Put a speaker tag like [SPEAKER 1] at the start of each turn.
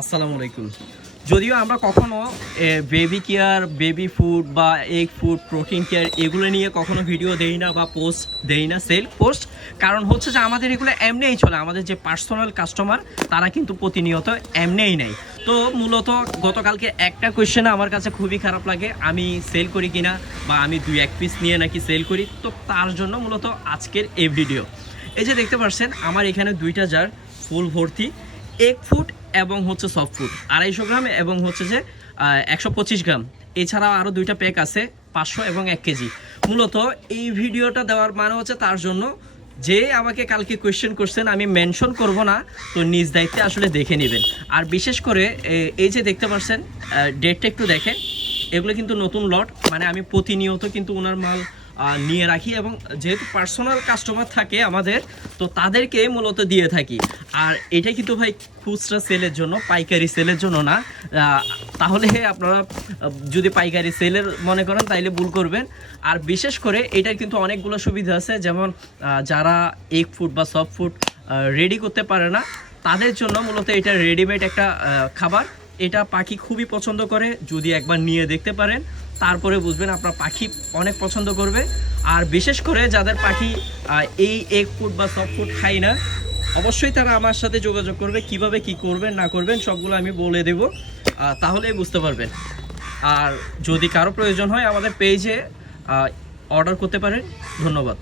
[SPEAKER 1] আসসালামু আলাইকুম। যদিও আমরা কখনো বেবি কেয়ার বেবি ফুড বা এগ ফুড প্রোটিন কেয়ার এগুলো নিয়ে কখনো ভিডিও দেই না বা পোস্ট দেই না সেল পোস্ট কারণ হচ্ছে যে আমাদের এগুলো এমনিই চলে। আমাদের যে পার্সোনাল কাস্টমার তারা কিন্তু প্রতিনিয়ত এমনিই নেই তো মূলত গতকালকে একটা কোয়েশ্চেন আমার কাছে খুবই খারাপ লাগে, আমি সেল করি কিনা বা আমি দুই, এক পিস নিয়ে নাকি সেল করি? তো তার জন্য মূলত আজকের এই ভিডিও এই যে দেখতে পাচ্ছেন, আমার এখানে দুইটা জার ফুল ভর্তি। এক ফুট এবং হচ্ছে সফট ফুড আড়াইশো গ্রাম এবং হচ্ছে যে একশো পঁচিশ গ্রাম। এছাড়াও আরও দুইটা প্যাক আছে, পাঁচশো এবং এক কেজি। মূলত এই ভিডিওটা দেওয়ার মানে হচ্ছে তার জন্য যে আমাকে কালকে কোয়েশ্চেন করছেন, আমি মেনশন করব না, তো নিজ দায়িত্বে আসলে দেখে নেবেন। আর বিশেষ করে এই যে দেখতে পাচ্ছেন ডেটটা একটু দেখেন। এগুলো কিন্তু নতুন লট মানে আমি প্রতিনিয়ত কিন্তু ওনার মাল নিয়ে রাখি এবং যেহেতু পার্সোনাল কাস্টমার থাকে আমাদের, তো তাদেরকে মূলত দিয়ে থাকি। আর এটা কিন্তু ভাই খুচরা সেলের জন্য, পাইকারি সেলের জন্য না। তাহলে আপনারা যদি পাইকারি সেলের মনে করেন, তাইলে ভুল করবেন। আর বিশেষ করে এটার কিন্তু অনেকগুলো সুবিধা আছে, যেমন যারা এক ফুট বা সফট ফুড রেডি করতে পারে না, তাদের জন্য মূলত এটা রেডিমেড একটা খাবার। এটা পাখি খুবই পছন্দ করে, যদি একবার নিয়ে দেখতে পারেন, তারপরে বুঝবেন আপনার পাখি অনেক পছন্দ করবে। আর বিশেষ করে যাদের পাখি এই এক ফুট বা সফট ফুট খাই না, অবশ্যই তারা আমার সাথে যোগাযোগ করবে, কীভাবে কি করবেন, না করবেন, সবগুলো আমি বলে দেব তাহলেই বুঝতে পারবেন। আর যদি কারও প্রয়োজন হয় আমাদের পেজে অর্ডার করতে পারেন। ধন্যবাদ।